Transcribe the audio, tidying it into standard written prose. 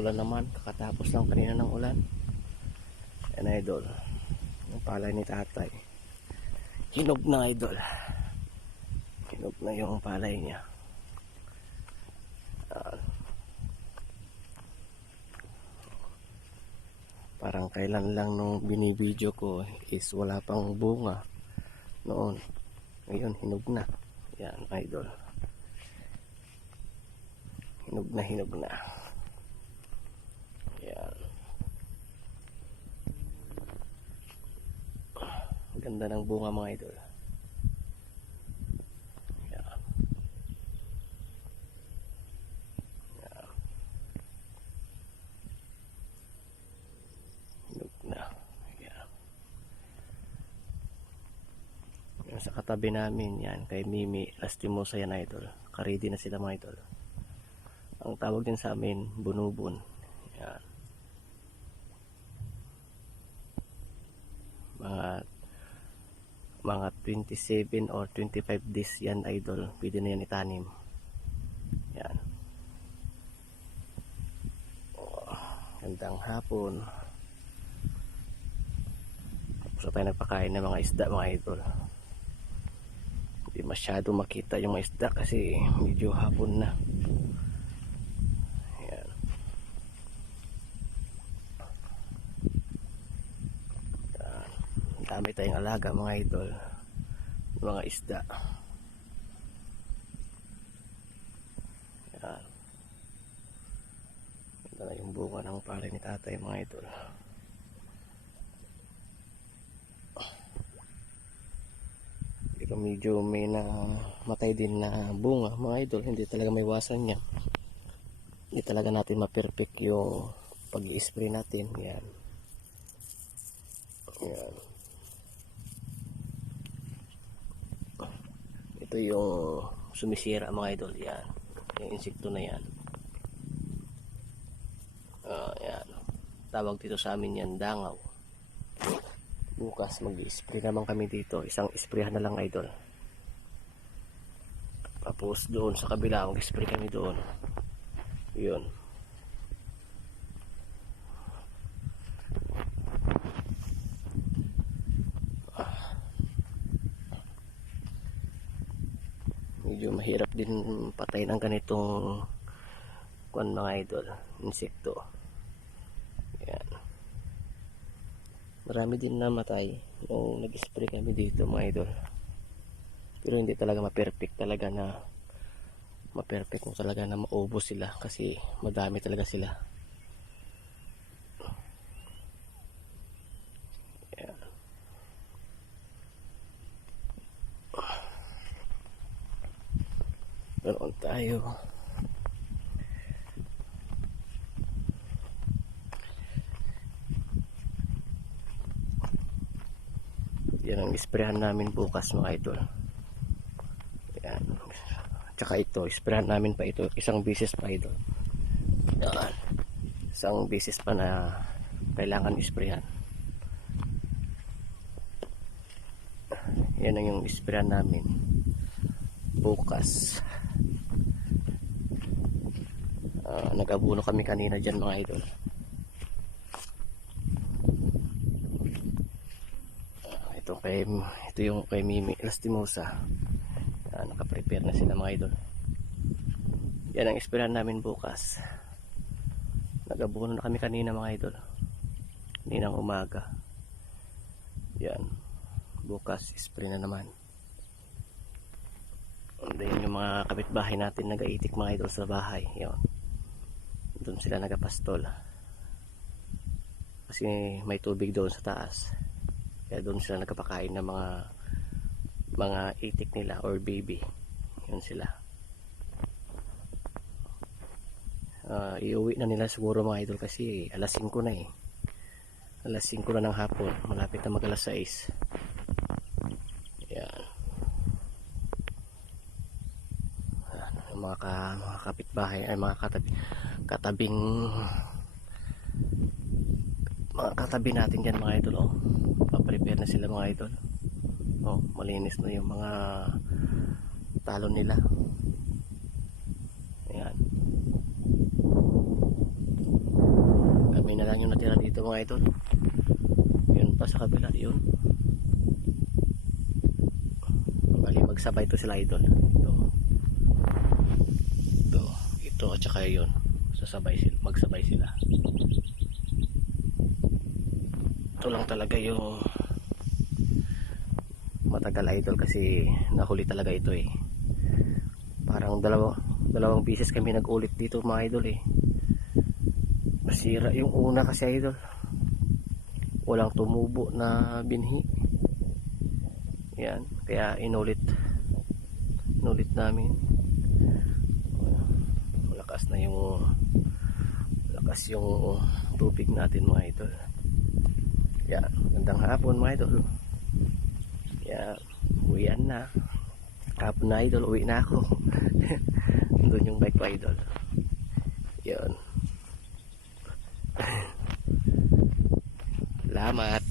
umuulan naman, kakatapos lang kanina ng ulan. Yan idol, yung palay ni tatay hinog na idol, hinog na yung palay niya. Parang kailan lang nung binibideo ko is wala pang bunga noon, ngayon hinog na. Yan idol, hinog na, hinog na. Yan, ganda ng bunga mga idol. Yan. Yan. Hinog na. Yan. Yan sa katabi namin, yan kay Mimi Lastimosa yan idol, karedy na sila mga idol. Ang tawag din sa amin bunubun. Yan, mga 27 or 25 days yan idol, pwede na yan itanim. Yan. Gandang hapon. Tapos na tayo nagpakain ng mga isda mga idol. Hindi masyado makita yung mga isda kasi medyo hapon na. Yan. Yan. Dami tayong alaga mga idol, mga isda. Yan. Ito na yung bunga ng palay ni tatay mga idol. Pero medyo may na matay din na bunga mga idol, hindi talaga may iwasan yan. Hindi talaga natin ma-perfect yung pag-i-spray natin. Yan. Yan. Ito yung sumisira mga idol. Yan, yung insekto na yan. Yan, tawag dito sa amin yan dangaw. Bukas mag-i-spray naman kami dito, isang isprayan na lang idol. Tapos doon sa kabila mag-spray kami doon. Yun. Medyo mahirap din patay ng ganitong kuan mga idol, insekto. Yan. Marami din namatay nung nag-spray kami dito mga idol. Pero hindi talaga ma-perfect talaga na ma-perfect kung talaga na maubos sila kasi madami talaga sila. Yan. Meron tayo. Yan ang isprayan namin bukas mga idol. Yan. Tsaka ito, isprayan namin pa ito isang beses pa idol. Yan. Isang beses pa na kailangan isprayan. Yan ang yung isprayan namin bukas. Nag-abuno kami kanina dyan mga idol. Ito yung kay Mimi Lastimosa. Naka-prepare na sila mga idol. Yan ang isprayan namin bukas. Nag-abuno na kami kanina mga idol, kaninang umaga. Yan, bukas spray na naman. Then yung mga kapitbahay natin nag-aitik mga idol sa bahay. Yan, doon sila nagapastol kasi may tubig doon sa taas, kaya doon sila nagpapakain ng mga itik nila or baby. Yun sila. Iuwi na nila siguro mga idol kasi alas 5 na eh. Alas 5 na ng hapon, malapit na mag alas 6. Yan. Yung mga kapitbahay ay mga katabi natin dyan mga idol. Pa-prepare na sila mga idol. Malinis na yung mga talon nila. Ayan. lang yung natira dito mga idol. Yun pa sa kabila, yun. Bali magsabay to sila idol. Ito at saka yun. Magsabay sila. Ito lang talaga yung matagal idol kasi nahuli talaga ito eh. Parang dalawang beses kami nag-ulit dito mga idol eh. Masira yung una kasi idol. Walang tumubo na binhi. Yan, kaya inulit namin. Malakas yung tubig natin mga idol. Yan, magandang hapon mga idol. Yan, uwian na. Hapon na idol, uwi na ako. Doon yung bike ko idol. Yan. Salamat.